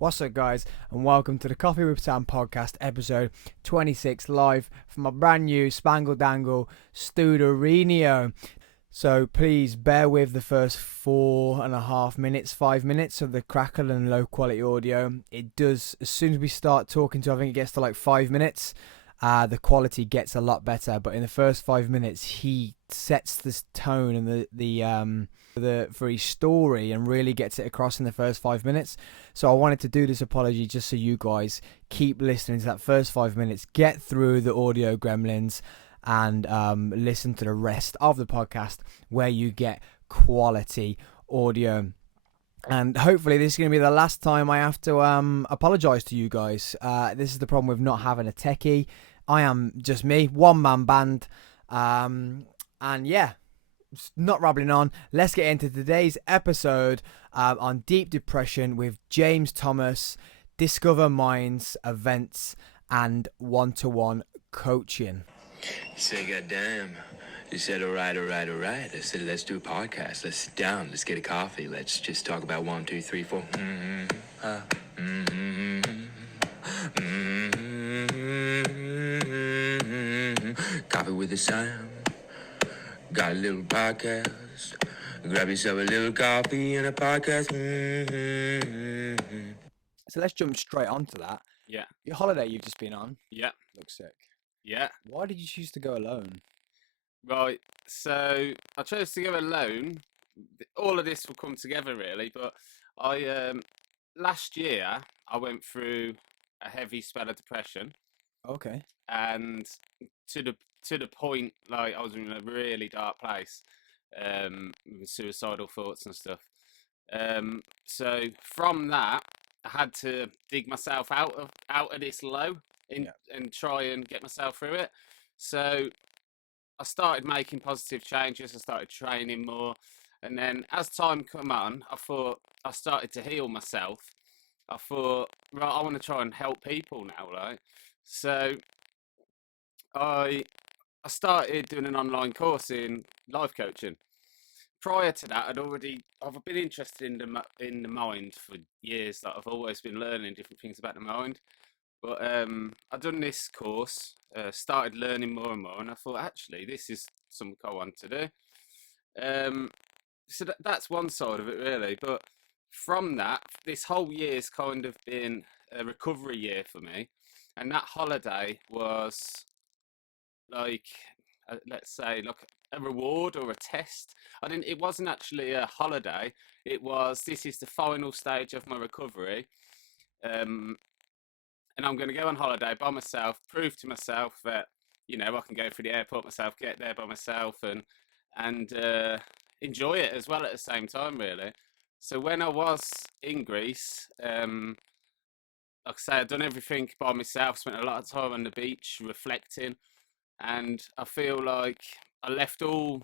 What's up, guys, and welcome to the Coffee with Sam podcast, episode 26, live from my brand new Spangle Dangle Studio. So please bear with the first 4.5 minutes, 5 minutes of the crackle and low quality audio. It does, as soon as we start talking to, I think it gets to like 5 minutes, the quality gets a lot better. But in the first 5 minutes, he sets this tone and for his story and really gets it across in the first 5 minutes. So I wanted to do this apology just so you guys keep listening to that first 5 minutes, get through the audio gremlins, and listen to the rest of the podcast where you get quality audio. And hopefully this is going to be the last time I have to apologize to you guys. This is the problem with not having a techie. I am just me, one-man band. And yeah, not rambling on. Let's get into today's episode on deep depression with James Thomas, Discover Minds, events, and one-to-one coaching. He said, goddamn. He said, all right. I said, let's do a podcast. Let's sit down. Let's get a coffee. Let's just talk about 1, 2, 3, 4. Coffee with the Sam. Got a little podcast. Grab yourself a little coffee and a podcast. So let's jump straight onto that. Yeah. Your holiday you've just been on Yeah. looks sick. Yeah. Why did you choose to go alone? Right. So I chose to go alone. All of this will come together really, but I last year I went through a heavy spell of depression, Okay. and to the point like I was in a really dark place, with suicidal thoughts and stuff. So from that, I had to dig myself out of this low and try and get myself through it. So I started making positive changes. I started training more, and then as time come on, I started to heal myself. I thought, right, I want to try and help people now, right? So I started doing an online course in life coaching. Prior to that, I've been interested in the mind for years. Like I've always been learning different things about the mind. But I've done this course, started learning more and more, and I thought actually this is something I want to do. So that's one side of it really. But from that, this whole year's kind of been a recovery year for me, and that holiday was like, let's say, like a reward or a test. It wasn't actually a holiday. This is the final stage of my recovery. And I'm going to go on holiday by myself, prove to myself that, I can go through the airport myself, get there by myself, and enjoy it as well at the same time, really. So when I was in Greece, like I say, I'd done everything by myself, spent a lot of time on the beach reflecting, and I feel like I left all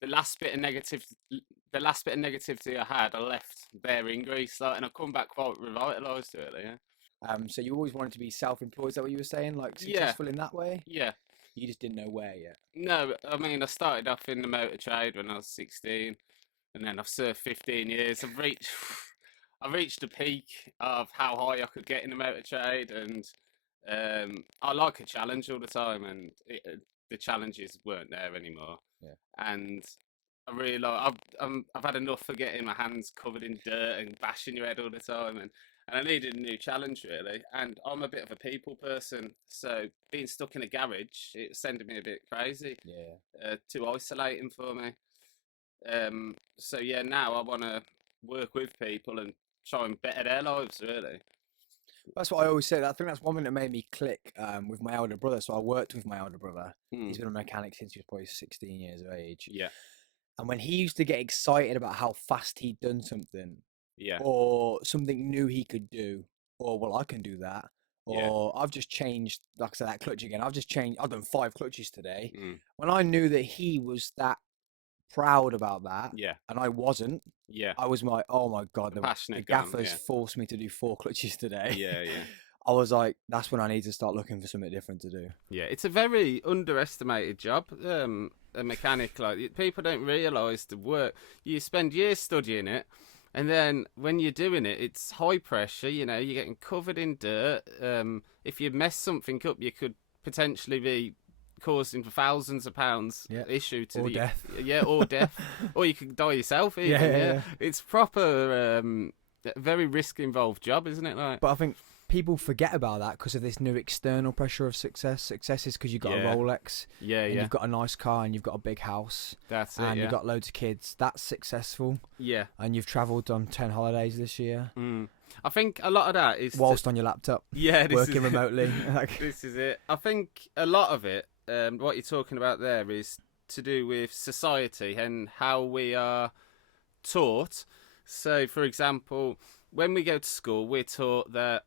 the last bit of negativity I had, I left there in Greece, like, and I've come back quite revitalised, really. Yeah. So you always wanted to be self-employed, is that what you were saying? Like Yeah. successful in that way? Yeah. You just didn't know where yet. No, I mean, I started off in the motor trade when I was 16, and then I've served 15 years. I reached the peak of how high I could get in the motor trade, and I like a challenge all the time, and the challenges weren't there anymore. Yeah. And I really like. I've had enough of getting my hands covered in dirt and bashing your head all the time, and I needed a new challenge really. And I'm a bit of a people person, so being stuck in a garage, it was sending me a bit crazy. Yeah. Too isolating for me. So yeah, now I want to work with people and try and better their lives really. That's what I always say. I think that's one thing that made me click with my elder brother. So I worked with my elder brother. He's been a mechanic since he was probably 16 years of age. Yeah. And when he used to get excited about how fast he'd done something, Yeah. or something new he could do, or well, I can do that, or I've just changed, like I said, that clutch again. I've done 5 clutches today. When I knew that he was that proud about that, Yeah. and I wasn't, Yeah. I was like, oh my God, the Passionate gaffers gun, forced me to do 4 clutches today. Yeah. Yeah. I was like, that's when I need to start looking for something different to do. Yeah. It's a very underestimated job. A mechanic, like people don't realise the work. You spend years studying it, And then when you're doing it, it's high pressure. You know, you're getting covered in dirt. If you mess something up, you could potentially be causing thousands of pounds issue to or death. Yeah, or death, or you could die yourself. Even, Yeah. It's proper, very risk involved job, isn't it? Like, But I think people forget about that because of this new external pressure of success. Success is because you've got a Rolex, and you've got a nice car, and you've got a big house, that's it. and you've got loads of kids. That's successful. Yeah, and you've travelled on 10 holidays this year. I think a lot of that is whilst on your laptop. Yeah, working remotely. This is it. I think a lot of it, what you're talking about there, is to do with society and how we are taught. So, for example, when we go to school, we're taught that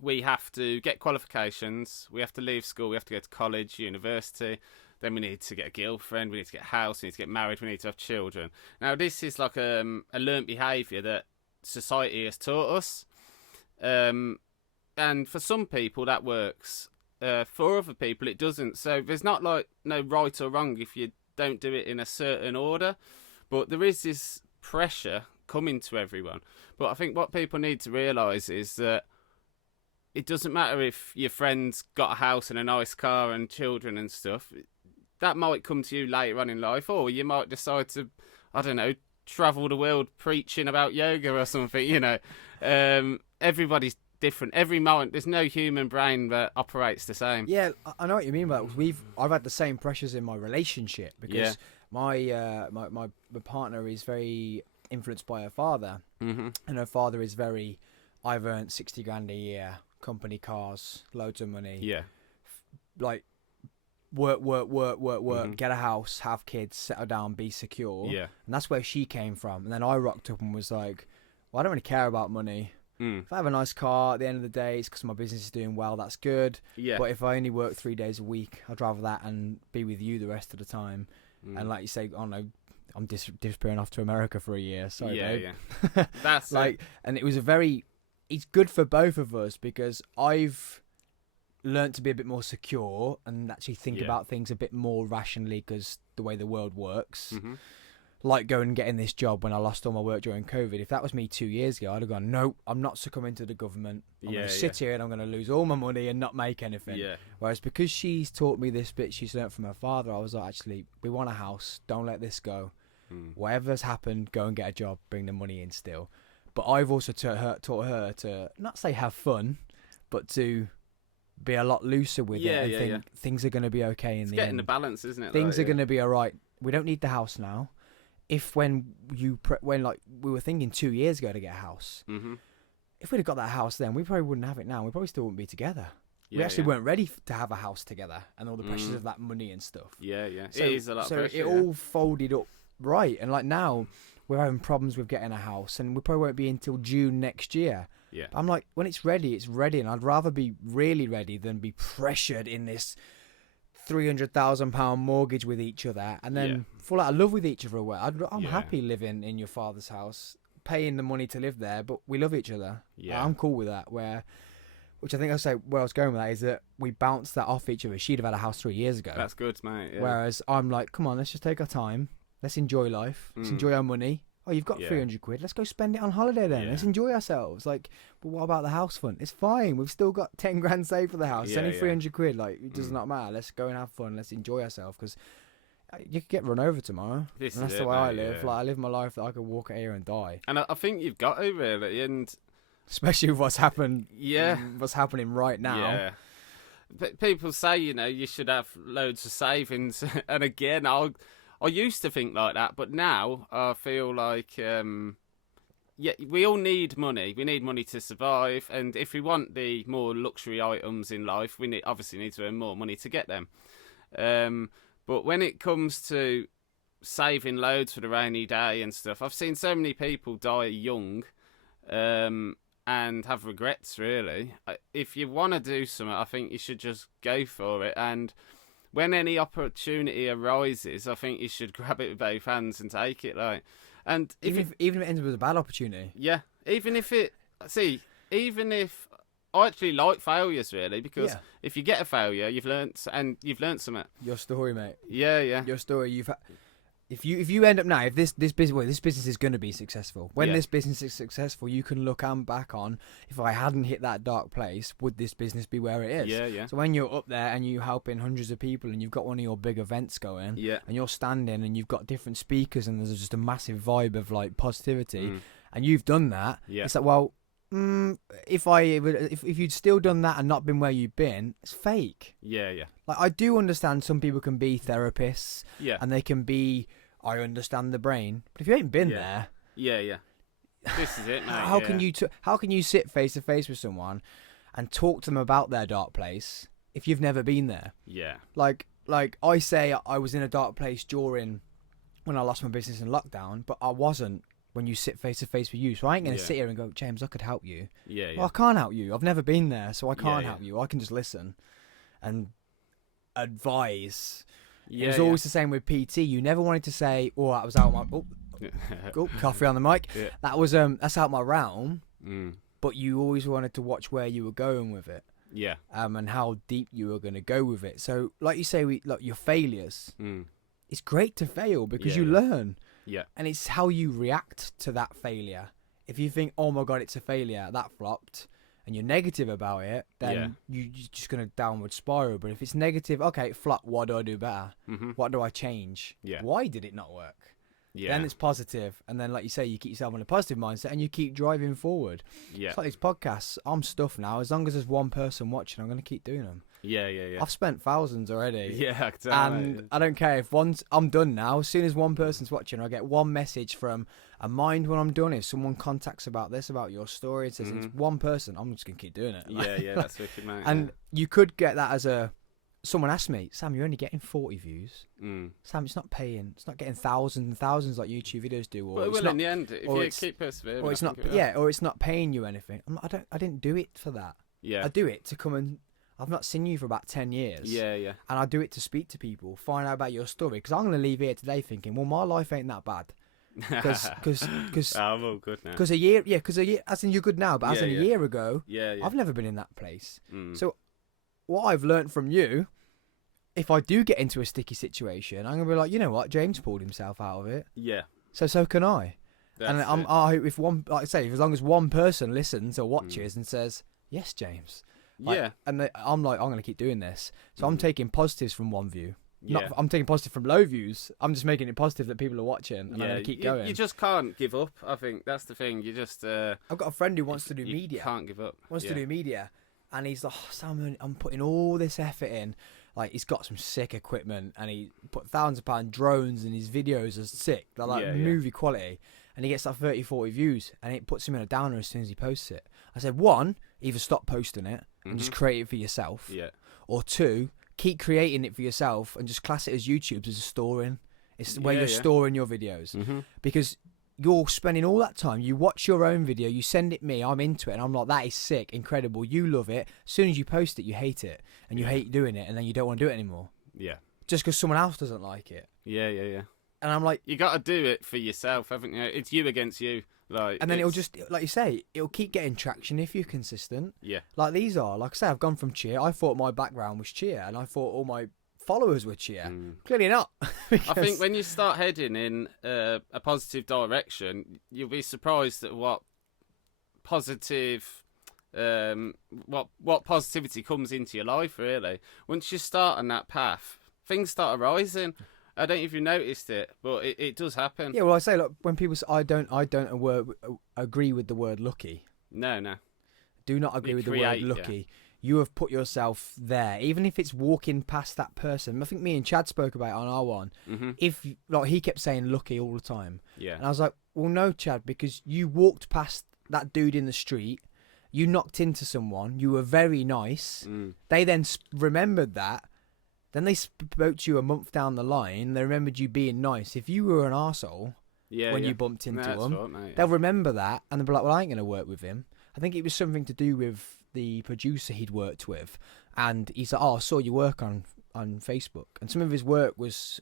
we have to get qualifications, we have to leave school, we have to go to college, university, then we need to get a girlfriend, we need to get a house, we need to get married, we need to have children. Now, this is like a learnt behaviour that society has taught us. And for some people, that works. For other people, it doesn't. So there's not like no right or wrong if you don't do it in a certain order. But there is this pressure coming to everyone. But I think what people need to realise is that it doesn't matter if your friend's got a house and a nice car and children and stuff. That might come to you later on in life, or you might decide to, I don't know, travel the world preaching about yoga or something, you know. Everybody's different. Every moment, there's no human brain that operates the same. Yeah, I know what you mean by that. I've had the same pressures in my relationship because my partner is very influenced by her father, and her father is very, I've earned 60 grand a year, company cars, loads of money, like work, get a house, have kids, settle down, be secure. And that's where she came from. And then I rocked up and was like, well, I don't really care about money. If I have a nice car at the end of the day, it's because my business is doing well, that's good. But if I only work 3 days a week, I'd rather that and be with you the rest of the time. And like you say, oh no, I'm disappearing off to America for a year. Sorry, babe. That's like, and it was it's good for both of us because I've learned to be a bit more secure and actually think about things a bit more rationally because the way the world works. Like going and getting this job when I lost all my work during COVID. If that was me 2 years ago, I'd have gone, no, I'm not succumbing to the government. I'm going to sit here and I'm going to lose all my money and not make anything. Whereas because she's taught me this bit she's learnt from her father, I was like, actually, we want a house. Don't let this go. Whatever's happened, go and get a job, bring the money in still. But I've also taught her to not say have fun, but to be a lot looser with it and think things are going to be okay in the end. Getting the balance, isn't it? Things are going to be all right. We don't need the house now. If when like we were thinking 2 years ago to get a house, if we'd have got that house then, we probably wouldn't have it now. We probably still wouldn't be together. We actually weren't ready to have a house together and all the pressures of that money and stuff. So, it is a lot of pressure. So it all folded up right. And like now, we're having problems with getting a house and we probably won't be until June next year. But I'm like, when it's ready, it's ready. And I'd rather be really ready than be pressured in this £300,000 mortgage with each other and then fall out of love with each other. I'm happy living in your father's house, paying the money to live there, but we love each other. I'm cool with that. Which I think I'll say where I was going with that is that we bounced that off each other. She'd have had a house 3 years ago. That's good, mate. Whereas I'm like, come on, let's just take our time. Let's enjoy life. Let's enjoy our money. Oh, you've got 300 quid. Let's go spend it on holiday then. Let's enjoy ourselves. Like, but what about the house fund? It's fine. We've still got 10 grand saved for the house. It's only 300 quid. Like, it does not matter. Let's go and have fun. Let's enjoy ourselves because you could get run over tomorrow. And that's the way I live. Like, I live my life that I could walk out here and die. And I think you've got to really, and especially with what's happened. What's happening right now. But people say, you know, you should have loads of savings. And again, I used to think like that, but now I feel like, we all need money. We need money to survive, and if we want the more luxury items in life, we obviously need to earn more money to get them. But when it comes to saving loads for the rainy day and stuff, I've seen so many people die young, and have regrets. Really, if you want to do something, I think you should just go for it. And when any opportunity arises, I think you should grab it with both hands and take it. Like, and even if it ends up as a bad opportunity. Even if I actually like failures really, because if you get a failure, you've learnt something. Your story, mate. Yeah. Your story. If you end up now, if this business is going to be successful. When this business is successful, you can look back on, if I hadn't hit that dark place, would this business be where it is? Yeah. So when you're up there and you're helping hundreds of people and you've got one of your big events going, and you're standing and you've got different speakers and there's just a massive vibe of like positivity, and you've done that, it's like, well, if you'd still done that and not been where you've been, it's fake. Yeah. Like, I do understand some people can be therapists, and they can be, I understand the brain, but if you ain't been there, this is it, mate. How can you sit face to face with someone and talk to them about their dark place if you've never been there? Yeah. Like I say, I was in a dark place when I lost my business in lockdown, but I wasn't when you sit face to face with you. So I ain't going to sit here and go, James, I could help you. Yeah. Well, I can't help you. I've never been there, so I can't help you. I can just listen and advise. It was always the same with PT. You never wanted to say, "Oh, that was out my coffee on the mic." Yeah. That was that's out my realm. But you always wanted to watch where you were going with it. Yeah. And how deep you were going to go with it. So, like you say, your failures. It's great to fail because you learn. Yeah. And it's how you react to that failure. If you think, "Oh my God, it's a failure, that flopped," and you're negative about it, then you're just going to downward spiral. But if it's negative, okay, it flopped, what do I do better? What do I change? Yeah. Why did it not work? Yeah. Then it's positive. And then, like you say, you keep yourself in a positive mindset and you keep driving forward. Yeah. It's like these podcasts. I'm stuffed now. As long as there's one person watching, I'm going to keep doing them. Yeah. I've spent thousands already. Yeah, exactly. And I don't care if I'm done now. As soon as one person's watching, I get one message from a mind when I'm done. If someone contacts about your story, it says it's one person, I'm just going to keep doing it. Yeah, that's wicked, mate. And you could get that as someone asked me, Sam, you're only getting 40 views. Sam, it's not paying. It's not getting thousands and thousands like YouTube videos do. Or but it will in the end, if you keep persevering. Or it's not, or it's not paying you anything. I didn't do it for that. Yeah. I do it to come and, I've not seen you for about 10 years. Yeah. And I do it to speak to people, find out about your story. Because I'm going to leave here today thinking, well, my life ain't that bad. Because I'm all good now. Because a year, as in you're good now, but as in a year ago, I've never been in that place. So what I've learnt from you, if I do get into a sticky situation, I'm going to be like, you know what, James pulled himself out of it. Yeah. So can I. That's I hope if one, like I say, as long as one person listens or watches and says, yes, James. And I'm like, I'm going to keep doing this. So I'm taking positives from one view. I'm taking positive from low views. I'm just making it positive that people are watching, and I'm going to keep going. You just can't give up. I think that's the thing. You just. I've got a friend who wants to do media. Can't give up. Wants to do media, and he's like, oh, Sam, I'm putting all this effort in. Like, he's got some sick equipment, and he put thousands of pound drones, and his videos are sick. They're like movie quality, and he gets like 30, 40 views, and it puts him in a downer as soon as he posts it. I said, one, either stop posting it and just create it for yourself, or two, keep creating it for yourself and just class it as YouTube as a storing. It's where you're storing your videos, because you're spending all that time. You watch your own video, you send it me, I'm into it, and I'm like, that is sick, incredible. You love it. As soon as you post it, you hate it, and you hate doing it, and then you don't want to do it anymore. Yeah. Just because someone else doesn't like it. Yeah. And I'm like, you got to do it for yourself, haven't you? It's you against you. Like, and then it'll just, like you say, it'll keep getting traction if you're consistent. Yeah. Like these are. Like I say, I've gone from cheer. I thought my background was cheer, and I thought all my followers were cheer. Clearly not. I think when you start heading in a positive direction, you'll be surprised at what positive, what positivity comes into your life. Really, once you start on that path, things start arising. I don't know if you noticed it, but it does happen. Yeah, well, I say, look, when people say, I don't agree with the word lucky. No. Do not agree with the word lucky. Yeah. You have put yourself there, even if it's walking past that person. I think me and Chad spoke about it on our one. If like he kept saying lucky all the time, and I was like, well, no, Chad, because you walked past that dude in the street, you knocked into someone, you were very nice. They then remembered that. Then they spoke to you a month down the line. They remembered you being nice. If you were an arsehole when you bumped into them, they'll remember that, and they'll be like, well, I ain't going to work with him. I think it was something to do with the producer he'd worked with, and he's like, oh, I saw your work on Facebook. And some of his work was,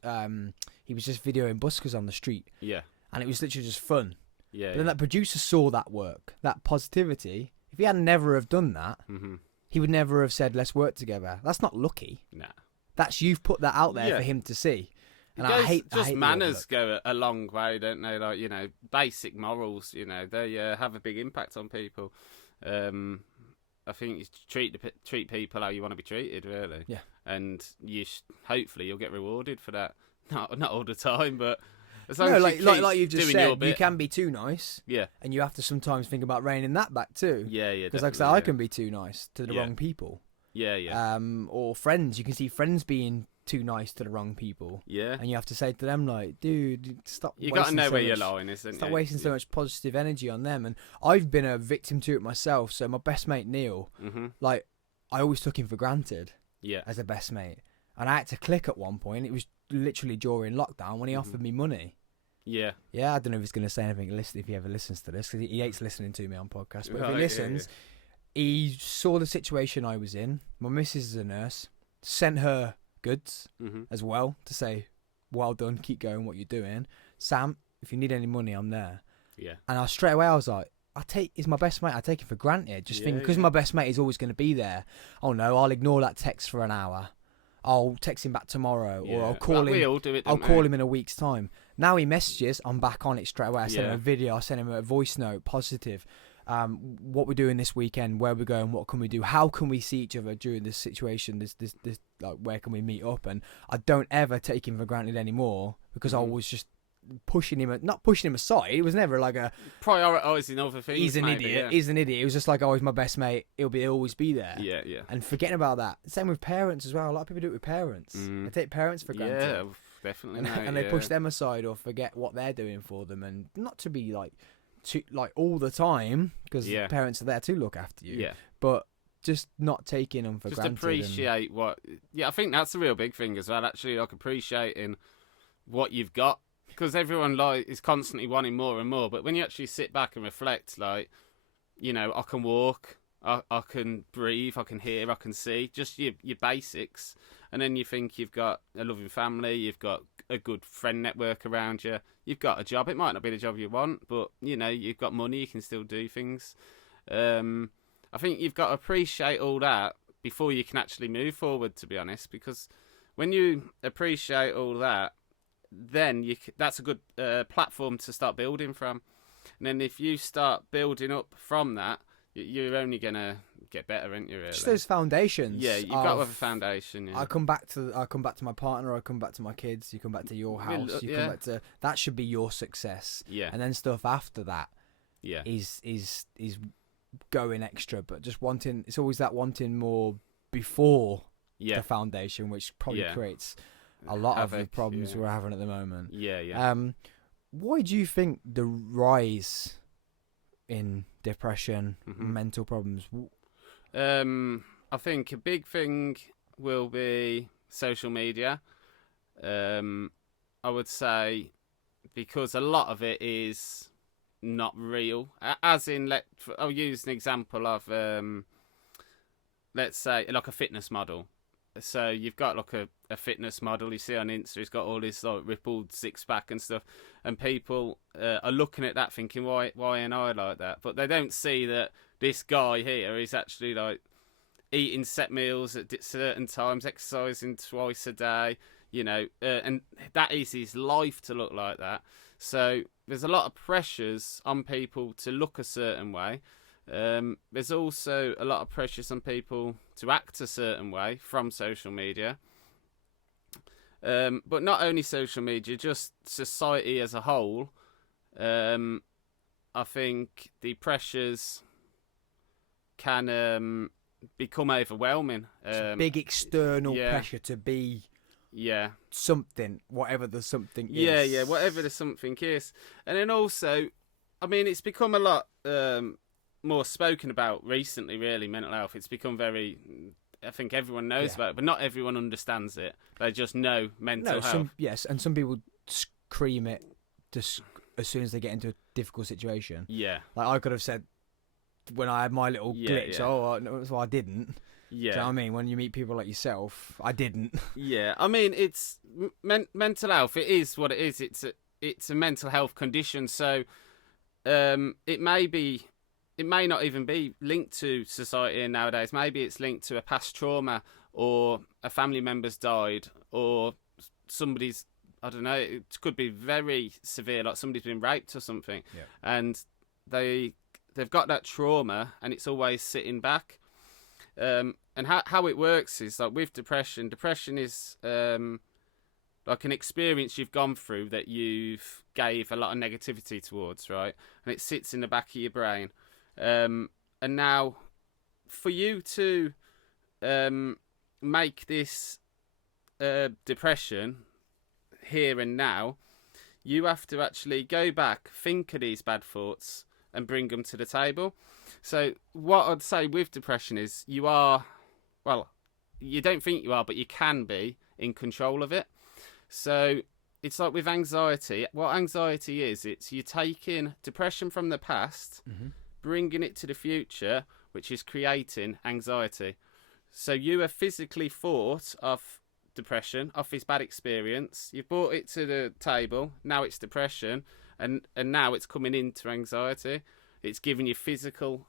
he was just videoing buskers on the street. Yeah. And it was literally just fun. Yeah. But then that producer saw that work, that positivity. If he had never have done that, he would never have said, let's work together. That's not lucky. Nah. That's, you've put that out there for him to see. And I hate just the manners overlook. go a long way, don't they? Like, you know, basic morals. You know, they have a big impact on people. I think you treat people how you want to be treated, really. Yeah. And hopefully you'll get rewarded for that. Not all the time, but as long No, as like you keep like you've just doing your said, bit. you can be too nice. Yeah. And you have to sometimes think about reining that back too. Yeah, Because like I said, I can be too nice to the wrong people. Yeah, yeah. Or friends. You can see friends being too nice to the wrong people. Yeah. And you have to say to them, like, dude, stop. You got to know so where much, your line is, don't Stop you? wasting so much positive energy on them. And I've been a victim to it myself. So my best mate Neil, like, I always took him for granted. Yeah. As a best mate, and I had to click at one point. It was literally during lockdown when he offered me money. Yeah. Yeah, I don't know if he's going to say anything. If he ever listens to this, because he hates listening to me on podcasts. But if he listens, he saw the situation I was in. My missus is a nurse. Sent her goods as well to say, well done, keep going what you're doing. Sam, if you need any money, I'm there. Yeah. And straight away I was like, he's my best mate. I take him for granted. Just thinking, because my best mate is always going to be there. Oh no, I'll ignore that text for an hour. I'll text him back tomorrow, or I'll call him. We all do it. I'll call him in a week's time. Now he messages, I'm back on it straight away. I send him Yeah. a video, I send him a voice note, positive. What we're doing this weekend, where we're going, what can we do, how can we see each other during this situation, this like, where can we meet up? And I don't ever take him for granted anymore, because I was just not pushing him aside. It was never like a prioritising other things. he's an maybe, idiot. Yeah. He's an idiot. It was just like, oh, he's my best mate. He'll always be there. Yeah, yeah. And forgetting about that. Same with parents as well. A lot of people do it with parents. They take parents for granted. Yeah, definitely. And they push them aside or forget what they're doing for them. And not to be like all the time, because parents are there to look after you. Yeah. But just not taking them for granted. Just appreciate what. Yeah, I think that's a real big thing as well. Actually, like appreciating what you've got. Because everyone is constantly wanting more and more, but when you actually sit back and reflect, like, you know, I can walk, I can breathe, I can hear, I can see, just your basics, and then you think you've got a loving family, you've got a good friend network around you, you've got a job. It might not be the job you want, but you know, you've got money, you can still do things. I think you've got to appreciate all that before you can actually move forward. To be honest, because when you appreciate all that, then that's a good platform to start building from. And then if you start building up from that, you're only going to get better, aren't you, really? Just those foundations. Yeah, you've got to have a foundation. Yeah. I come back to my partner, I come back to my kids, you come back to your house, you come back to... That should be your success. Yeah. And then stuff after that is going extra, but just wanting... It's always that wanting more before the foundation, which probably creates... a lot of the problems we're having at the moment. Yeah, yeah. Why do you think the rise in depression, mental problems? I think a big thing will be social media. I would say, because a lot of it is not real. As in, I'll use an example of, let's say, like a fitness model. So you've got like a fitness model you see on Insta. He's got all this like rippled six pack and stuff, and people are looking at that thinking, why ain't I like that? But they don't see that this guy here is actually like eating set meals at certain times, exercising twice a day, you know, and that is his life to look like that. So there's a lot of pressures on people to look a certain way. There's also a lot of pressures on people to act a certain way from social media. But not only social media, just society as a whole. I think the pressures can become overwhelming. Big external pressure to be something, whatever the something is. Yeah, whatever the something is. And then also, I mean, it's become a lot... more spoken about recently, really, mental health. It's become very... I think everyone knows about it, but not everyone understands it. They just know mental health. And some people scream it just as soon as they get into a difficult situation. Yeah. Like I could have said when I had my little glitch, so I didn't. Yeah. Do you know what I mean? When you meet people like yourself, I didn't. Yeah. I mean, it's... mental health, it is what it is. It's a mental health condition, so it may not even be linked to society nowadays. Maybe it's linked to a past trauma, or a family member's died, or somebody's I don't know, it could be very severe, like somebody's been raped or something, and they've got that trauma, and it's always sitting back. And how it works is like with depression is like an experience you've gone through that you've gave a lot of negativity towards, right? And it sits in the back of your brain. And now, for you to make this depression here and now, you have to actually go back, think of these bad thoughts, and bring them to the table. So what I'd say with depression is you are, well, you don't think you are, but you can be in control of it. So it's like with anxiety. What anxiety is, it's you taking depression from the past, bringing it to the future, which is creating anxiety. So you have physically thought of depression, of this bad experience. You've brought it to the table. Now it's depression, and now it's coming into anxiety. It's giving you physical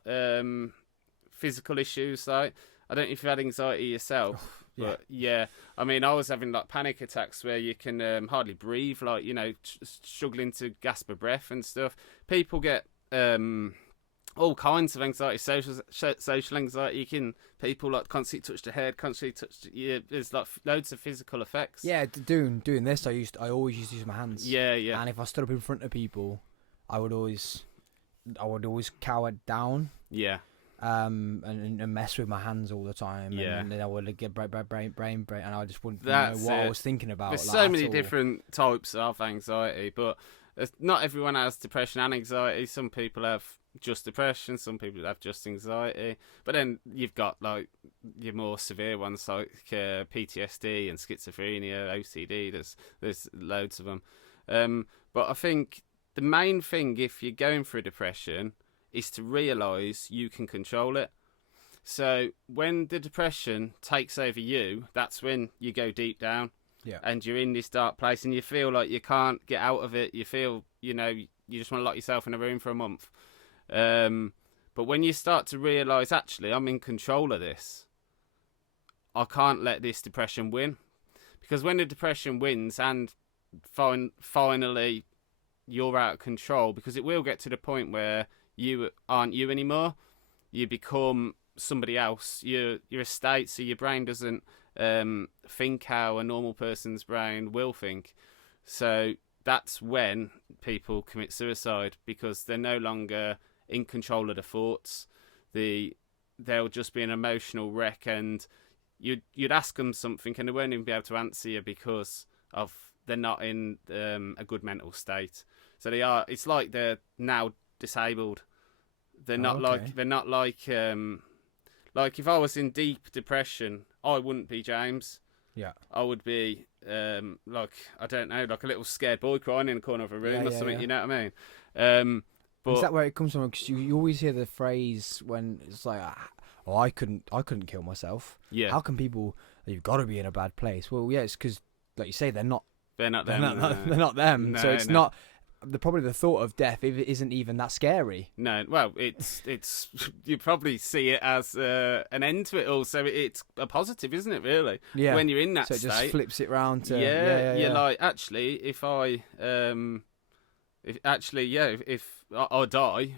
issues. Like, I don't know if you've had anxiety yourself. But yeah, I mean, I was having like panic attacks where you can hardly breathe, like, you know, struggling to gasp a breath and stuff. People get all kinds of anxiety, social anxiety. People like constantly touch the head, constantly touch. There's like loads of physical effects. Yeah, doing this, I always used to use my hands. Yeah. And if I stood up in front of people, I would always cower down. Yeah. And mess with my hands all the time. Yeah. And then I would get brain, and I just wouldn't know what I was thinking about. There's like, so many different types of anxiety, but not everyone has depression and anxiety. Some people have just depression, some people have just anxiety. But then you've got like your more severe ones like PTSD and schizophrenia, OCD. There's loads of them. But I think the main thing if you're going through depression is to realise you can control it. So when the depression takes over you, that's when you go deep down. Yeah. And you're in this dark place and you feel like you can't get out of it. You feel, you know, you just want to lock yourself in a room for a month. But when you start to realise, actually, I'm in control of this, I can't let this depression win. Because when the depression wins and finally you're out of control, because it will get to the point where you aren't you anymore. You become somebody else. You're a state, so your brain doesn't think how a normal person's brain will think. So that's when people commit suicide, because they're no longer in control of the thoughts. They'll just be an emotional wreck, and you'd ask them something and they won't even be able to answer you because they're not in a good mental state. So they are. It's like they're now disabled. They're not like if I was in deep depression, I wouldn't be James. Yeah. I would be like, I don't know, like a little scared boy crying in the corner of a room or something. Yeah. You know what I mean? But is that where it comes from? Because you always hear the phrase when it's like, "Oh, I couldn't kill myself." Yeah. How can people? You've got to be in a bad place. Well, yeah, it's because, like you say, they're not. They're not them. They're not them. No, so it's not. Probably the thought of death isn't even that scary. No, well, it's you probably see it as an end to it all. So it's a positive, isn't it? Really? Yeah. When you're in that so it state, just flips it round to you're like, actually, if I die,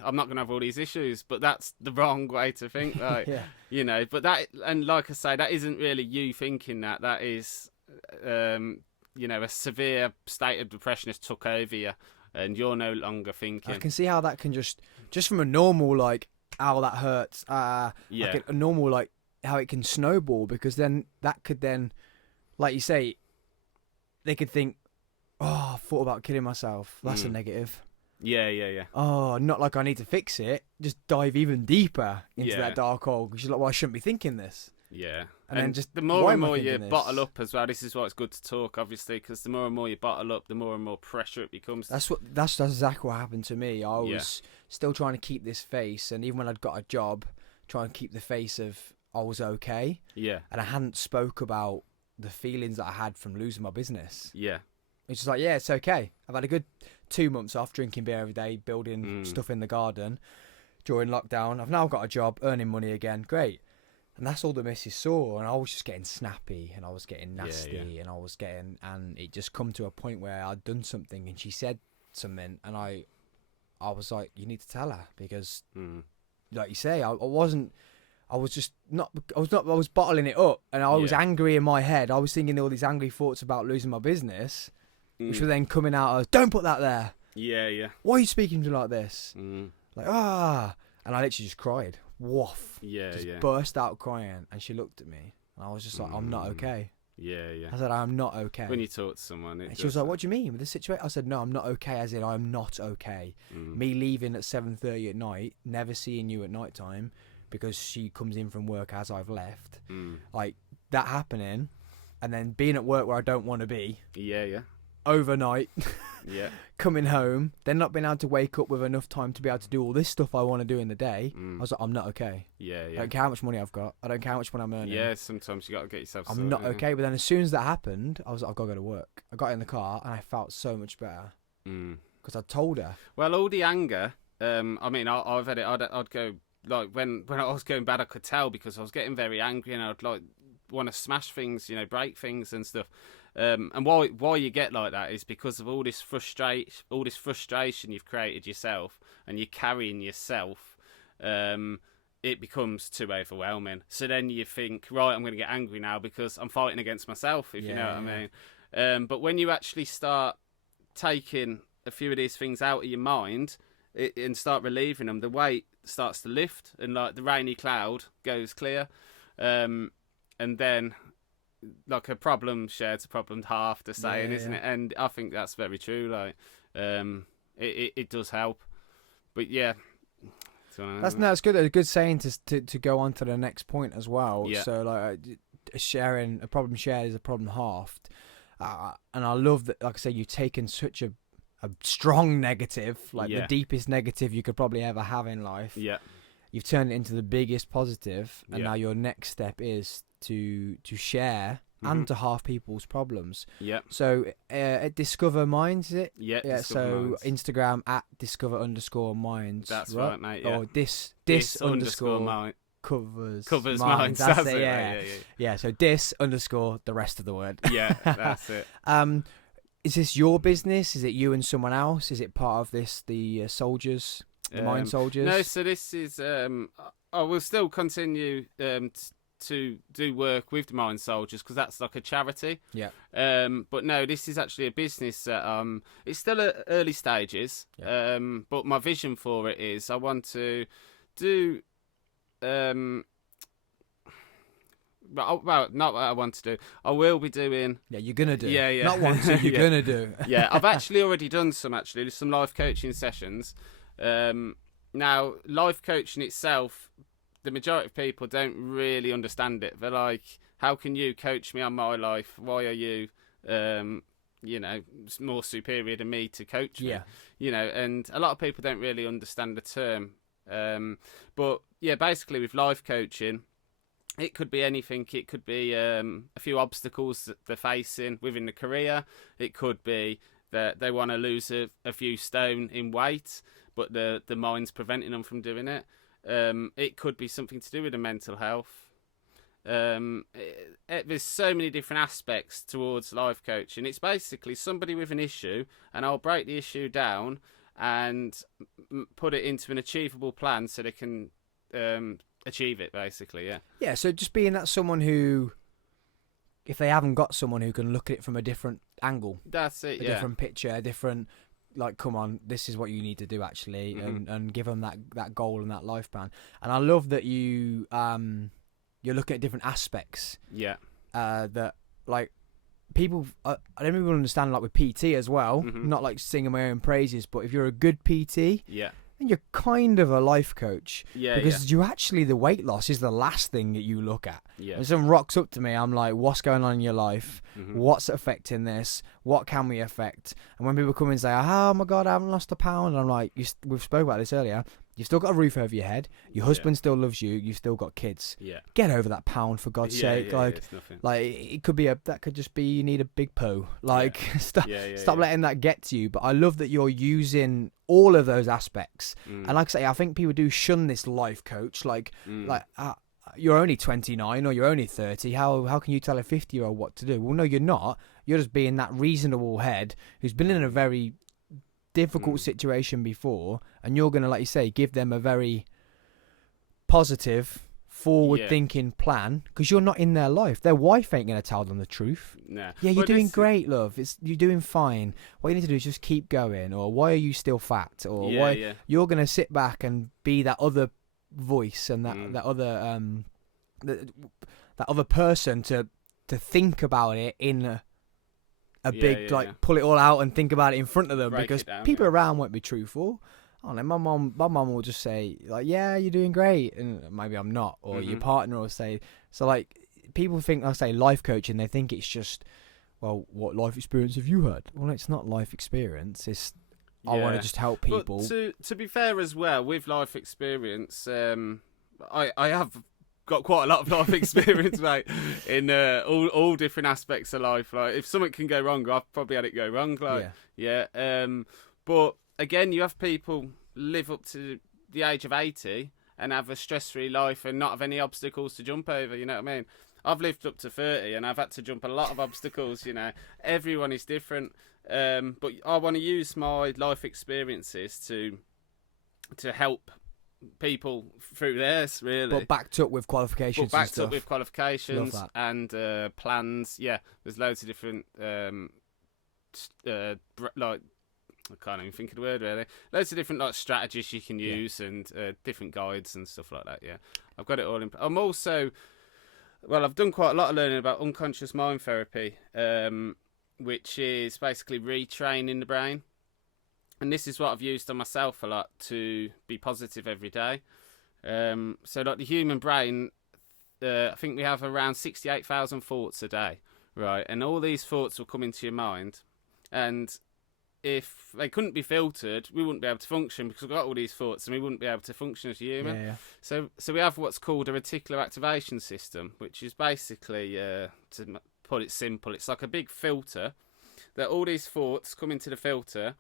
I'm not gonna have all these issues. But that's the wrong way to think, like, you know. But that, and like I say, that isn't really you thinking that. That is, you know, a severe state of depression has took over you. And you're no longer thinking. I can see how that can just from a normal, like, ow, that hurts. Like a normal, like, how it can snowball, because then that could then, like you say, they could think, oh, I thought about killing myself. That's a negative. Yeah. Oh, not like I need to fix it. Just dive even deeper into that dark hole, because you're like, well, I shouldn't be thinking this. Yeah. And then just the more and more you bottle up as well. This is why it's good to talk, obviously, because the more and more you bottle up, the more and more pressure it becomes. That's exactly what happened to me. I was still trying to keep this face, and even when I'd got a job, trying to keep the face of I was okay. Yeah. And I hadn't spoke about the feelings that I had from losing my business. Yeah. It's just like, yeah, it's okay. I've had a good 2 months off drinking beer every day, building stuff in the garden during lockdown. I've now got a job, earning money again. Great. And that's all the missus saw, and I was just getting snappy, and I was getting Yeah, nasty, and it just come to a point where I'd done something, and she said something, and I was like, you need to tell her, because, like you say, I was bottling it up, and I was angry in my head. I was thinking all these angry thoughts about losing my business, which were then coming out as, don't put that there. Yeah. Why are you speaking to me like this? Like, and I literally just cried. Woof. Just burst out crying, and she looked at me, and I was just like, I'm not okay. Yeah. I said, I'm not okay. When you talk to someone, and she was like, what do you mean with this situation? I said, no, I'm not okay, as in I'm not okay. Me leaving at 7:30 at night, never seeing you at night time, because she comes in from work as I've left. Like, that happening, and then being at work where I don't want to be. Yeah. Overnight. Yeah. Coming home, then not being able to wake up with enough time to be able to do all this stuff I want to do in the day. I was like, I'm not okay. Yeah. I don't care how much money I've got. I don't care how much money I'm earning. Yeah, sometimes you got to get yourself sorted. I'm not okay. But then as soon as that happened, I was like, I've got to go to work. I got in the car, and I felt so much better. Because I told her. Well, all the anger, I mean, I've had it, I'd go, like, when I was going bad, I could tell, because I was getting very angry, and I'd, like, want to smash things, break things and stuff. And why you get like that is because of all this frustration you've created yourself, and you're carrying yourself. It becomes too overwhelming. So then you think, right, I'm going to get angry now because I'm fighting against myself, if you know what I mean. But when you actually start taking a few of these things out of your mind and start relieving them, the weight starts to lift, and like the rainy cloud goes clear. And then, like, a problem shared's a problem half, the saying, isn't it? And I think that's very true. Like, it does help. But yeah, that's good. A good saying to go on to the next point as well. Yeah. So like, sharing a problem shared is a problem halved. And I love that. Like I say, you've taken such a strong negative, like the deepest negative you could probably ever have in life. Yeah. You've turned it into the biggest positive, and now your next step is to share and to halve people's problems. Yeah. So at Discover Minds, is it? Yeah. So Minds. Instagram at Discover_Minds. That's right, mate. Yeah. Or this_. Covers minds. That's it. Yeah. Yeah. So _, the rest of the word. Yeah, that's it. Is this your business? Is it you and someone else? Is it part of the soldiers, the mind soldiers? No. So this is. I will still continue to do work with the mind soldiers, because that's like a charity. Yeah. But no, this is actually a business that it's still at early stages. Yeah. But my vision for it is I want to do. Well, not what I want to do. I will be doing. Yeah, you're gonna do. Yeah. Not want to. You're gonna do. Yeah, I've actually already done some life coaching sessions. Now, life coaching itself, the majority of people don't really understand it. They're like, "How can you coach me on my life? Why are you, more superior than me to coach me?" Yeah. And a lot of people don't really understand the term. But yeah, basically with life coaching, it could be anything. It could be a few obstacles that they're facing within the career. It could be that they want to lose a few stone in weight, but the mind's preventing them from doing it. It could be something to do with the mental health. There's so many different aspects towards life coaching. It's basically somebody with an issue, and I'll break the issue down and put it into an achievable plan so they can achieve it, basically. Yeah, so just being that someone who, if they haven't got someone who can look at it from a different angle, that's it. a different picture, a different, like, come on, this is what you need to do actually, and give them that goal and that life plan. And I love that you're looking at different aspects. That, like, people, I don't even understand, like with PT as well, not like singing my own praises, but if you're a good PT, then you're kind of a life coach. Because you actually, the weight loss is the last thing that you look at. When someone rocks up to me, I'm like, what's going on in your life? What's affecting this? What can we affect? And when people come in and say, oh my God, I haven't lost a pound, and I'm like, we've spoke about this earlier. You've still got a roof over your head. Your husband still loves you. You've still got kids. Get over that pound, for God's sake. It's nothing. Like, it could be that could just be you need a big poo. Like, stop letting that get to you. But I love that you're using all of those aspects. And like I say, I think people do shun this life coach. you're only 29 or you're only 30. How can you tell a 50-year-old what to do? Well, no, you're not. You're just being that reasonable head who's been in a very difficult situation before, and you're going to, like you say, give them a very positive, forward-thinking plan, because you're not in their life. Their wife ain't going to tell them the truth. Nah. Yeah, you're doing great, love. You're doing fine. What you need to do is just keep going. Or why are you still fat? Or why you're going to sit back and be that other voice and that other person to think about it in a big pull it all out and think about it in front of them. Break because down, people around won't be truthful. Oh, like my mom will just say like, yeah, you're doing great, and maybe I'm not. Or your partner will say, so like people think, I say life coaching, they think it's just, well, what life experience have you had? Well, it's not life experience. It's I want to just help people. But to be fair as well, with life experience, I have got quite a lot of life experience, mate, in all different aspects of life. Like, if something can go wrong, I've probably had it go wrong. Like, but again, you have people live up to the age of 80 and have a stress-free life and not have any obstacles to jump over. You know what I mean? I've lived up to 30 and I've had to jump a lot of obstacles. You know, everyone is different. But I want to use my life experiences to help people through theirs, really. But backed up with qualifications. But backed up with qualifications and plans. Yeah, there's loads of different like, I can't even think of the word, really. Loads of different like strategies you can use and different guides and stuff like that. Yeah, I've got it all in. I'm also, well, I've done quite a lot of learning about unconscious mind therapy, which is basically retraining the brain. And this is what I've used on myself a lot to be positive every day. So like the human brain, I think we have around 68,000 thoughts a day, right? And all these thoughts will come into your mind. And if they couldn't be filtered, we wouldn't be able to function, because we've got all these thoughts and we wouldn't be able to function as a human. Yeah. So we have what's called a reticular activation system, which is basically, to put it simple, it's like a big filter that all these thoughts come into the filter.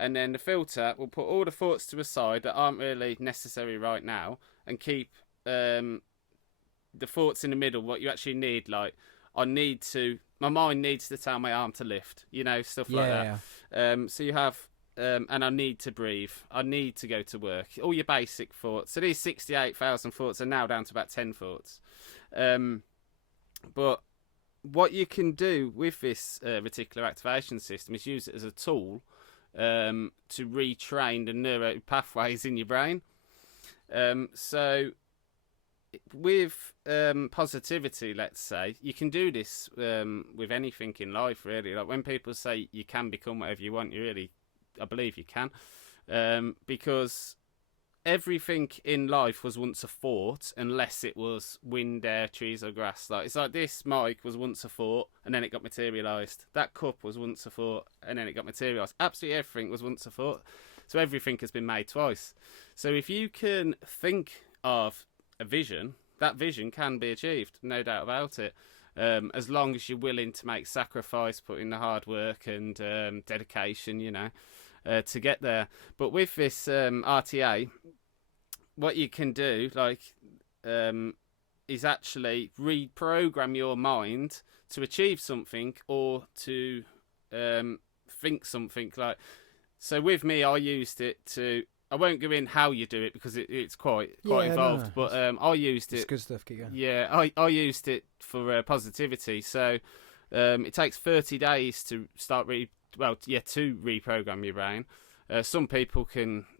And then the filter will put all the thoughts to a side that aren't really necessary right now and keep the thoughts in the middle, what you actually need. Like, my mind needs to tell my arm to lift, you know, stuff like that. Yeah. So you have, and I need to breathe. I need to go to work. All your basic thoughts. So these 68,000 thoughts are now down to about 10 thoughts. But what you can do with this reticular activation system is use it as a tool to retrain the neural pathways in your brain. So with positivity, let's say, you can do this with anything in life, really. Like when people say you can become whatever you want, I believe you can, because everything in life was once a thought, unless it was wind, air, trees or grass. Like, it's like this mic was once a thought and then it got materialised. That cup was once a thought and then it got materialised. Absolutely everything was once a thought. So everything has been made twice. So if you can think of a vision, that vision can be achieved, no doubt about it. As long as you're willing to make sacrifice, put in the hard work and dedication, you know, to get there. But with this RTA, what you can do, like, is actually reprogram your mind to achieve something or to think something. Like, so with me, I used it to. I won't go in how you do it because it's quite involved. No. But I used it. It's good stuff. Keep going. Yeah, I used it for positivity. So it takes 30 days to start to reprogram your brain. Some people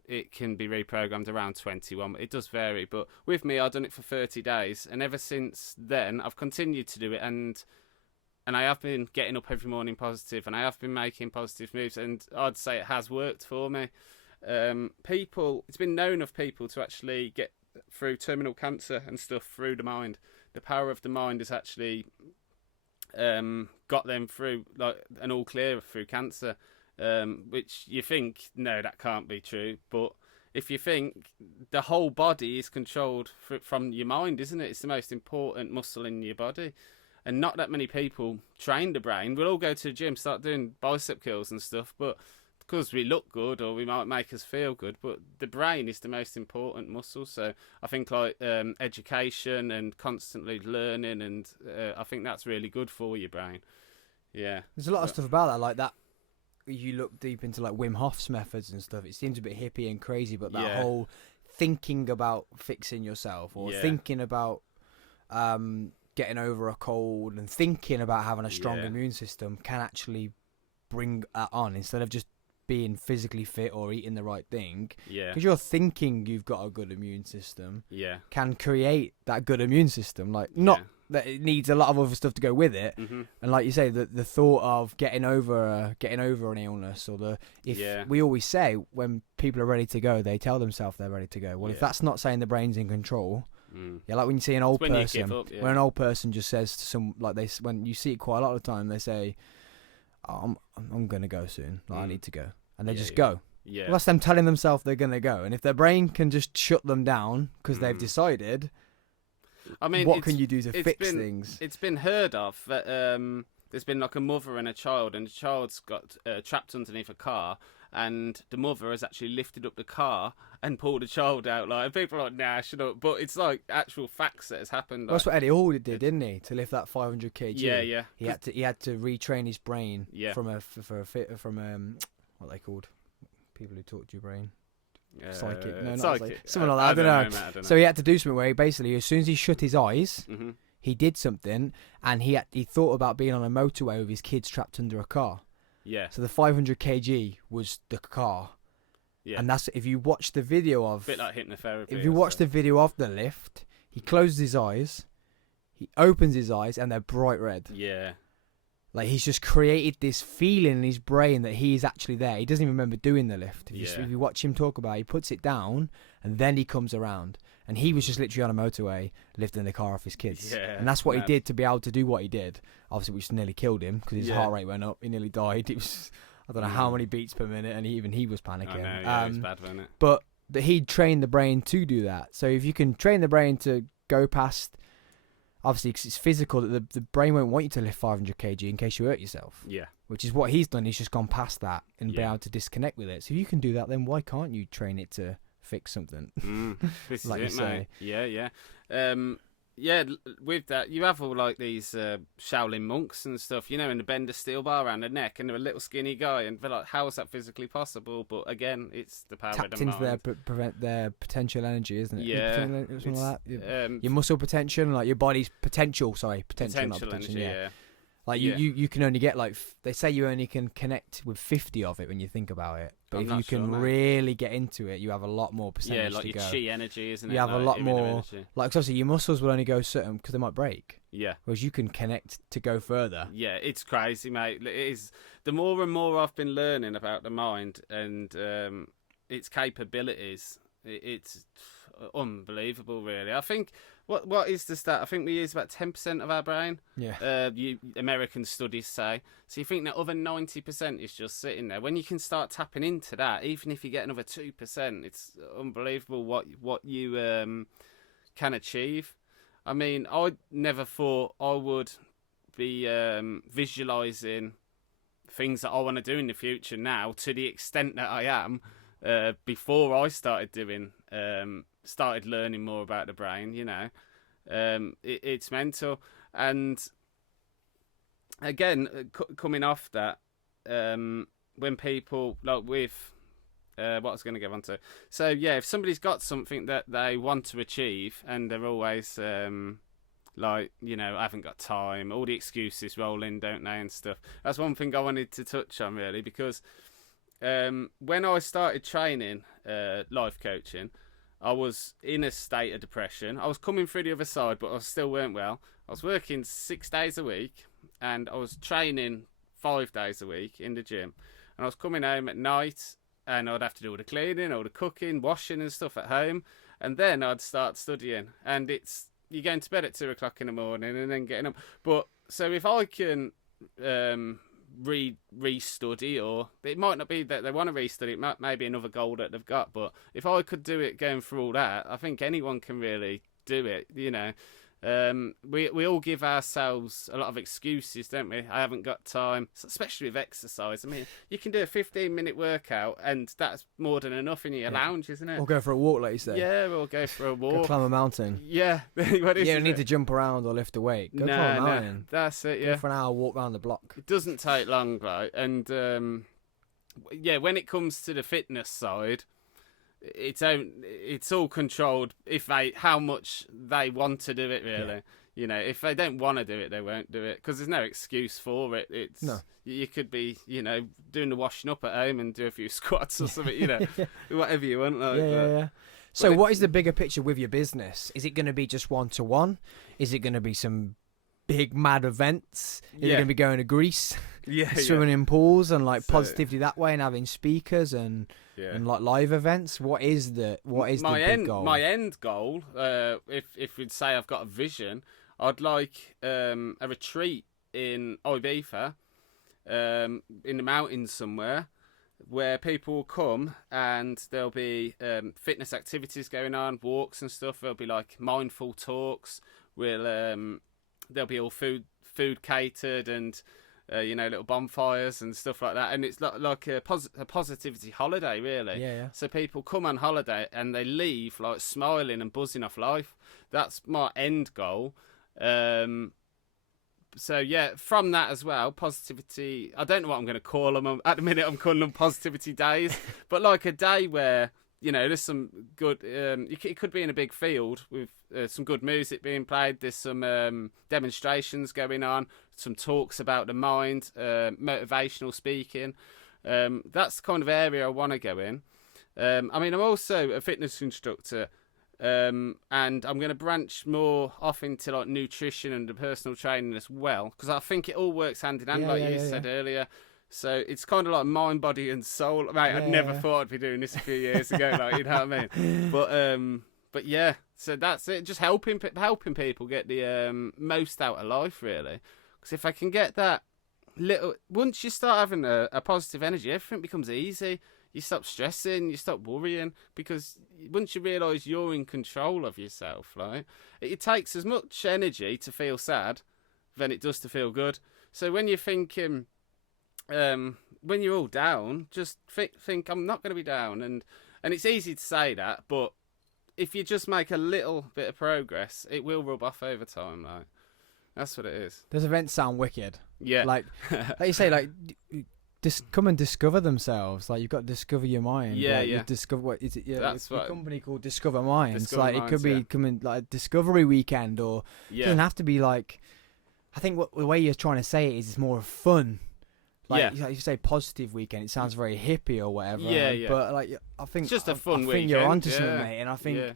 it can be reprogrammed around 21. It does vary, but with me, I've done it for 30 days, and ever since then, I've continued to do it, and I have been getting up every morning positive, and I have been making positive moves, and I'd say it has worked for me. It's been known of people to actually get through terminal cancer and stuff through the mind. The power of the mind has actually got them through, like, an all clear through cancer. Which you think, no, that can't be true. But if you think, the whole body is controlled from your mind, isn't it? It's the most important muscle in your body. And not that many people train the brain. We'll all go to the gym, start doing bicep curls and stuff, but because we look good or we might make us feel good, but the brain is the most important muscle. So I think like education and constantly learning, and I think that's really good for your brain. Yeah, there's a lot of stuff about that, like that. You look deep into like Wim Hof's methods and stuff. It seems a bit hippie and crazy, but that whole thinking about fixing yourself or thinking about getting over a cold and thinking about having a strong immune system can actually bring that on, instead of just being physically fit or eating the right thing. Because you're thinking you've got a good immune system. Can create that good immune system. Like not that it needs a lot of other stuff to go with it. And like you say, the thought of getting over an illness, or we always say when people are ready to go, they tell themselves they're ready to go. Well, if that's not saying the brain's in control. Like when you see an old person, when an old person just says to some, like when you see it quite a lot of the time, they say, oh, I'm gonna go soon. Like, I need to go, and they just go. Well, that's them telling themselves they're gonna go, and if their brain can just shut them down because they've decided, I mean, what can you do to fix things? It's been heard of that there's been like a mother and a child, and the child's got trapped underneath a car, and the mother has actually lifted up the car and pulled the child out. Like, and people are like, nah, shut up. But it's like actual facts that has happened. Well, that's what Eddie Hall did, didn't he? To lift that 500 kg. Yeah. He had to retrain his brain from what they called people who talk to your brain. Psychic. No, not psychic. Something like that. I don't know. So he had to do something where he basically, as soon as he shut his eyes, he did something, and he thought about being on a motorway with his kids trapped under a car. So the 500 kg was the car. And that's, if you watch the video of... A bit like hypnotherapy. If you watch the video of the lift, he closes his eyes, he opens his eyes, and they're bright red. Like, he's just created this feeling in his brain that he is actually there. He doesn't even remember doing the lift. If you watch him talk about it, he puts it down, and then he comes around. And he was just literally on a motorway lifting the car off his kids. And that's what he did to be able to do what he did. Obviously, which nearly killed him because his heart rate went up. He nearly died. It was, I don't know how many beats per minute, and even he was panicking. I know, it was bad, wasn't it? But he trained the brain to do that. So if you can train the brain to go past, obviously, because it's physical, that the brain won't want you to lift 500 kg in case you hurt yourself. Which is what he's done. He's just gone past that and be able to disconnect with it. So if you can do that, then why can't you train it to fix something? This like is you it, say. mate. With that, you have all like these Shaolin monks and stuff, and they bend a steel bar around their neck, and they're a little skinny guy, and they're like, how is that physically possible? But again, it's the power of the mind. Tapped into their potential energy, isn't it? Something like that. Your muscle potential, like your body's potential. Sorry, potential energy. Yeah. Like you can only get, like, they say you only can connect with 50 of it when you think about it. But if you can really get into it, you have a lot more percentage like to go. your chi energy, isn't it? You have a lot more. Like, obviously, your muscles will only go certain because they might break. Whereas you can connect to go further. Yeah, it's crazy, mate. It is. The more and more I've been learning about the mind and its capabilities, it's unbelievable, really. I think what is the stat? I think we use about 10% of our brain. American studies say. So you think that other 90% is just sitting there. When you can start tapping into that, even if you get another 2%, it's unbelievable what you can achieve. I mean, I never thought I would be visualizing things that I want to do in the future now to the extent that I am. Before I started learning more about the brain, it's mental. And again, coming off that, when people, like with what I was going to get onto, so if somebody's got something that they want to achieve and they're always I haven't got time, all the excuses roll in, don't they, and stuff. That's one thing I wanted to touch on, really, because when I started training life coaching, I was in a state of depression. I was coming through the other side, but I still weren't well. I was working 6 days a week, and I was training 5 days a week in the gym. And I was coming home at night, and I'd have to do all the cleaning, all the cooking, washing and stuff at home. And then I'd start studying. And you're going to bed at 2 o'clock in the morning and then getting up. But so if I can re-study, or it might not be that they want to re-study, it might be another goal that they've got, but if I could do it going through all that, I think anyone can really do it, We all give ourselves a lot of excuses, don't we? I haven't got time, especially with exercise. I mean, you can do a 15-minute workout, and that's more than enough in your lounge, isn't it? Or go for a walk, like you say. Yeah, we'll go for a Go walk. climb a mountain. Yeah, You don't need to jump around or lift a weight. Go climb a mountain. That's it. Go Yeah, for an hour walk around the block. it doesn't take long, right? And yeah, when it comes to the fitness side, it's all controlled how much they want to do it, really. Yeah. You know, if they don't want to do it, they won't do it, because there's no excuse for it. No. You could be, you know, doing the washing up at home and do a few squats or something, you know, whatever you want. Like, Yeah. So what is the bigger picture with your business? Is it going to be just one-to-one? Is it going to be some big mad events? Is it going to be going to Greece, swimming in pools and like positivity that way, and having speakers and like live events? What is the big goal? My end goal, if we'd say I've got a vision, I'd like a retreat in Ibiza, in the mountains somewhere, where people will come and there'll be fitness activities going on, walks and stuff. There'll be like mindful talks. There'll be all food catered, and you know, little bonfires and stuff like that. And it's like a positivity holiday, really. Yeah. So people come on holiday and they leave like smiling and buzzing off life. That's my end goal. So yeah, from that as well, positivity. I don't know what I'm going to call them. At the minute, I'm calling them positivity days. But like a day where, you know, there's some good. It could be in a big field with some good music being played. There's some demonstrations going on, some talks about the mind, motivational speaking. That's the kind of area I want to go in. I mean, I'm also a fitness instructor. And I'm going to branch more off into like nutrition and the personal training as well, because I think it all works hand in hand, you said earlier. So it's kind of like mind, body, and soul. Mate, I'd never thought I'd be doing this a few years ago, like, you know what I mean? But yeah, so that's it. Just helping people get the most out of life, really. Because if I can get that little, once you start having a positive energy, everything becomes easy. You stop stressing, you stop worrying, because once you realise you're in control of yourself, right? It takes as much energy to feel sad than it does to feel good. So when you're thinking, when you're all down, just think I'm not going to be down. And it's easy to say that, but if you just make a little bit of progress, it will rub off over time, right? That's what it is. Those events sound wicked. Yeah. Like you say, like... come and discover themselves. Like, you've got to discover your mind. Yeah, like, yeah. You discover what is it? Yeah, that's it's what a company called Discover Minds. Discover like, Minds, it could be coming like a discovery weekend, or it doesn't have to be like. I think the way you're trying to say it is it's more fun. Like, you say positive weekend, it sounds very hippie or whatever. Yeah. But like, I think it's just a fun weekend. I think you're onto something, mate. And I think. Yeah.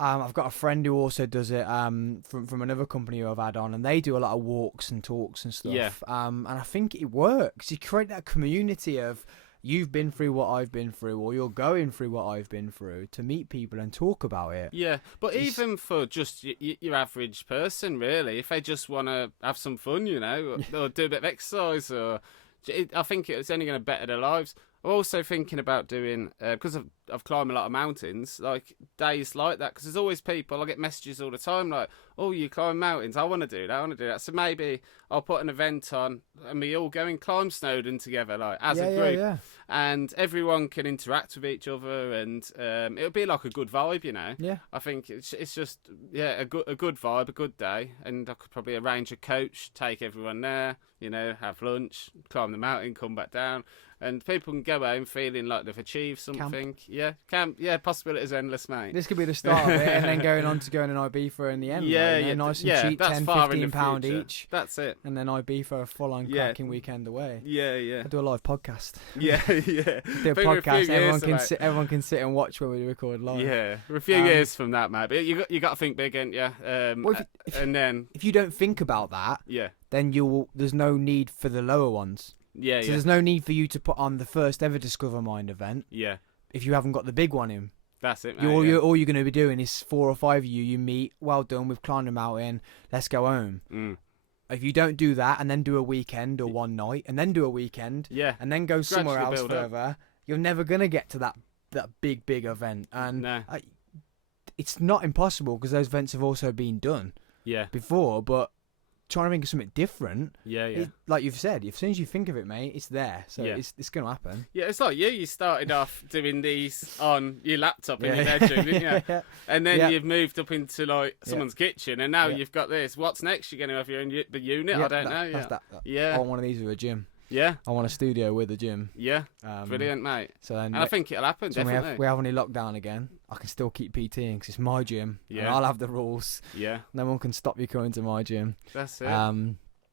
I've got a friend who also does it from another company who I've had on, and they do a lot of walks and talks and stuff. Yeah. And I think it works. You create that community of you've been through what I've been through, or you're going through what I've been through, to meet people and talk about it. Yeah, but even for just your average person, really, if they just want to have some fun, you know, or do a bit of exercise, I think it's only going to better their lives. I'm also thinking about doing, because I've climbed a lot of mountains, like days like that, because there's always people, I get messages all the time like, oh, you climb mountains, I want to do that. So maybe I'll put an event on and we all go and climb Snowdon together, like, as a group. Yeah. And everyone can interact with each other, and it'll be like a good vibe, you know. Yeah. I think it's just, a good vibe, a good day, and I could probably arrange a coach, take everyone there, you know, have lunch, climb the mountain, come back down. And people can go home feeling like they've achieved something. Camp. Yeah, possibilities endless, mate. This could be the start of it, and then going on to going in Ibiza in the end. Nice and cheap, £10-15 each. That's it. And then Ibiza, a full-on cracking weekend away. Yeah. I do a live podcast. Yeah. Do a podcast. Everyone can sit and watch when we record live. Yeah, for a few years from that, mate. But you got to think big, ain't you? If you don't think about that, then there's no need for the lower ones. So there's no need for you to put on the first ever Discover Mind event. Yeah. If you haven't got the big one in. That's it, mate. All you're going to be doing is 4 or 5 of you meet, well done, we've climbed a mountain, let's go home. If you don't do that and then do a weekend or one night and then do a weekend and then go somewhere else further, you're never going to get to that big event. And it's not impossible, because those events have also been done. before, but trying to think of something different. Yeah. Like you've said, as soon as you think of it, mate, it's there. So it's going to happen. Yeah, it's like you started off doing these on your laptop in your bedroom, didn't you? And then you've moved up into like someone's kitchen, and now you've got this. What's next? You're going to have your own the unit? I don't know. I want one of these with a gym. Yeah. I want a studio with a gym. Yeah. Brilliant, mate. So then, and I think it'll happen, definitely. We have any lockdown again, I can still keep PTing because it's my gym. Yeah. And I'll have the rules. Yeah. No one can stop you coming to my gym. That's it. I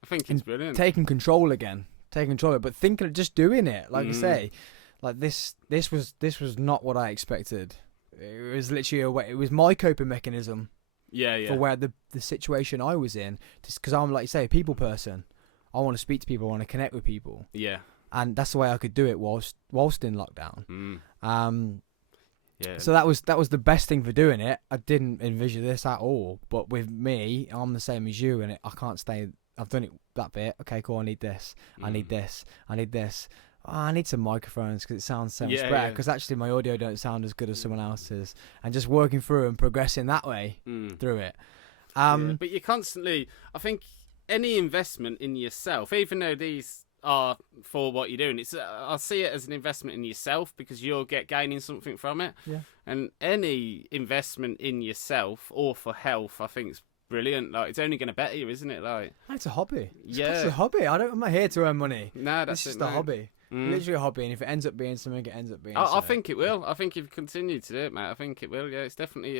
think it's brilliant. Taking control again. But thinking of just doing it. Like I say, like this was not what I expected. It was literally it was my coping mechanism. Yeah. For where the situation I was in. Just because I'm, like you say, a people person. I want to speak to people. I want to connect with people. Yeah. And that's the way I could do it whilst in lockdown. Yeah. So that was the best thing for doing it. I didn't envision this at all. But with me, I'm the same as you, and I can't stay. I've done it that bit. Okay, cool. I need this. I need this. I need this. Oh, I need some microphones because it sounds so much better. Because actually, my audio don't sound as good as someone else's. And just working through and progressing that way through it. But you constantly, I think, any investment in yourself, even though these are for what you're doing, I see it as an investment in yourself because you'll get gaining something from it. Yeah. And any investment in yourself or for health, I think, is brilliant. Like, it's only going to better you, isn't it? Like, it's a hobby. It's a hobby. I'm not here to earn money. No, that's just a hobby. Literally a hobby, and if it ends up being something, it ends up being. I think it will. I think if you continue to do it, mate, I think it will. Yeah, it's definitely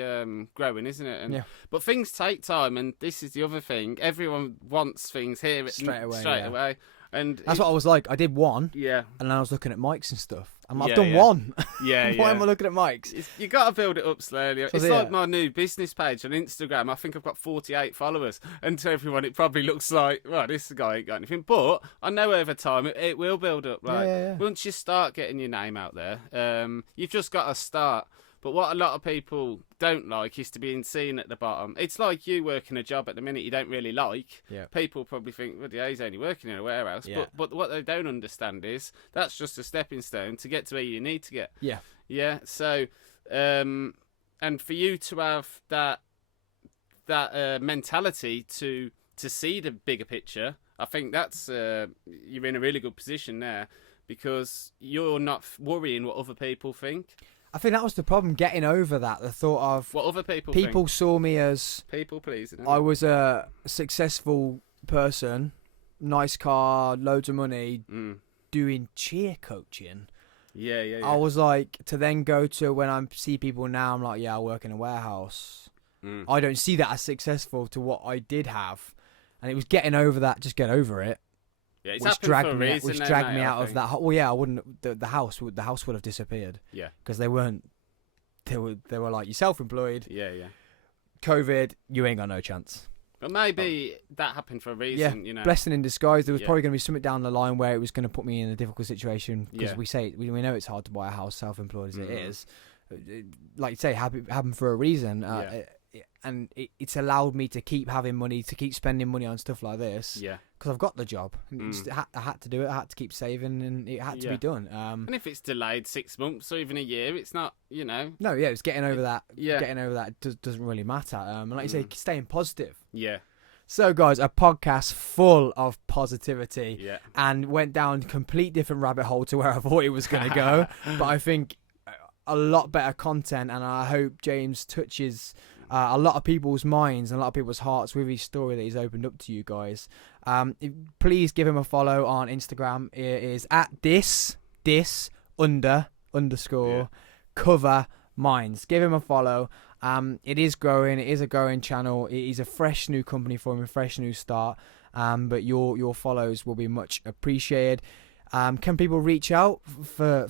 growing, isn't it? But things take time, and this is the other thing. Everyone wants things here straight away. And that's what I was like. I did one. Yeah. And then I was looking at mics and stuff. I've done one. Yeah. Why am I looking at mics? You got to build it up slowly. It's like my new business page on Instagram. I think I've got 48 followers. And to everyone, it probably looks like, well, this guy ain't got anything. But I know over time, it will build up. Like, once you start getting your name out there, you've just got to start. But what a lot of people don't like is to be seen at the bottom. It's like you working a job at the minute you don't really like. Yeah. People probably think, well, yeah, he's only working in a warehouse. Yeah. But what they don't understand is that's just a stepping stone to get to where you need to get. Yeah. Yeah. So, and for you to have that mentality to see the bigger picture, I think that's you're in a really good position there because you're not worrying what other people think. I think that was the problem, getting over that. The thought of what other people think. Saw me as people pleasing. I was a successful person, nice car, loads of money, doing cheer coaching. Yeah. I was like, to then go to when I see people now, I'm like, I work in a warehouse. I don't see that as successful to what I did have, and it was getting over that. Just get over it. Yeah, which dragged me out of that. Well, I wouldn't. The house would have disappeared. Yeah, because they weren't. They were like, you're self-employed. Yeah. COVID, you ain't got no chance. But maybe that happened for a reason. You know, blessing in disguise. There was probably going to be something down the line where it was going to put me in a difficult situation because we know it's hard to buy a house self-employed as it is. Like you say, happened for a reason. And it's allowed me to keep having money, to keep spending money on stuff like this. Yeah. Because I've got the job. I had to do it. I had to keep saving, and it had to be done. And if it's delayed 6 months or even a year, it's not, No, it's getting over that. Yeah. Getting over that doesn't really matter. And like you say, staying positive. Yeah. So, guys, a podcast full of positivity. And went down a complete different rabbit hole to where I thought it was going to go. But I think a lot better content, and I hope James touches a lot of people's minds and a lot of people's hearts with his story that he's opened up to you guys. Please give him a follow on Instagram. It is at this __ cover minds. Give him a follow. It is growing. It is a growing channel. It is a fresh new company for him, a fresh new start. But your follows will be much appreciated. Can people reach out for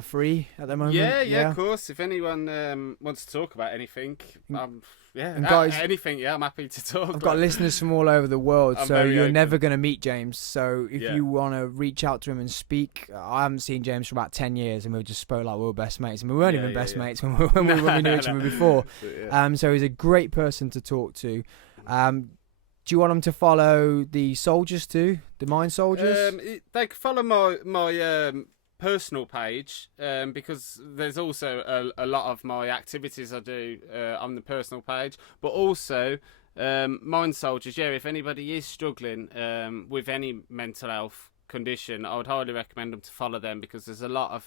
free at the moment? Yeah, of course. If anyone wants to talk about anything, and guys, anything, I'm happy to talk. I've got listeners from all over the world, so you're never going to meet James. So if you want to reach out to him and speak, I haven't seen James for about 10 years, and we just spoke like we were best mates, and we weren't even best mates when we knew each other before. So he's a great person to talk to. Do you want them to follow the soldiers too? The Mind Soldiers? They can follow my personal page because there's also a lot of my activities I do on the personal page. But also, Mind Soldiers, yeah, if anybody is struggling with any mental health condition, I would highly recommend them to follow them, because there's a lot of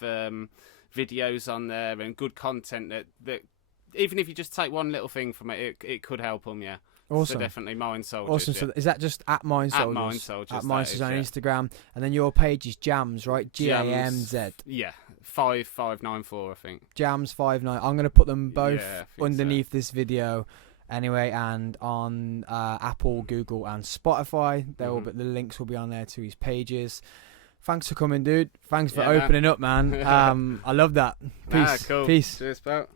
videos on there and good content that even if you just take one little thing from it, it could help them, yeah. Awesome. So definitely Mind Soldiers. Awesome. Yeah. So is that just at Mind Soldiers? At Mind Soldiers. At Mind Soldiers on yeah. Instagram. And then your page is Jams, right? Jamz. Yeah, 5594, I think. Jams59. I'm going to put them both Yeah, I think underneath this video anyway, and on Apple, Google, and Spotify. There will be, the links will be on there to his pages. Thanks for coming, dude. Thanks for opening up, man. I love that. Peace. Cool. Peace. Cheers, pal.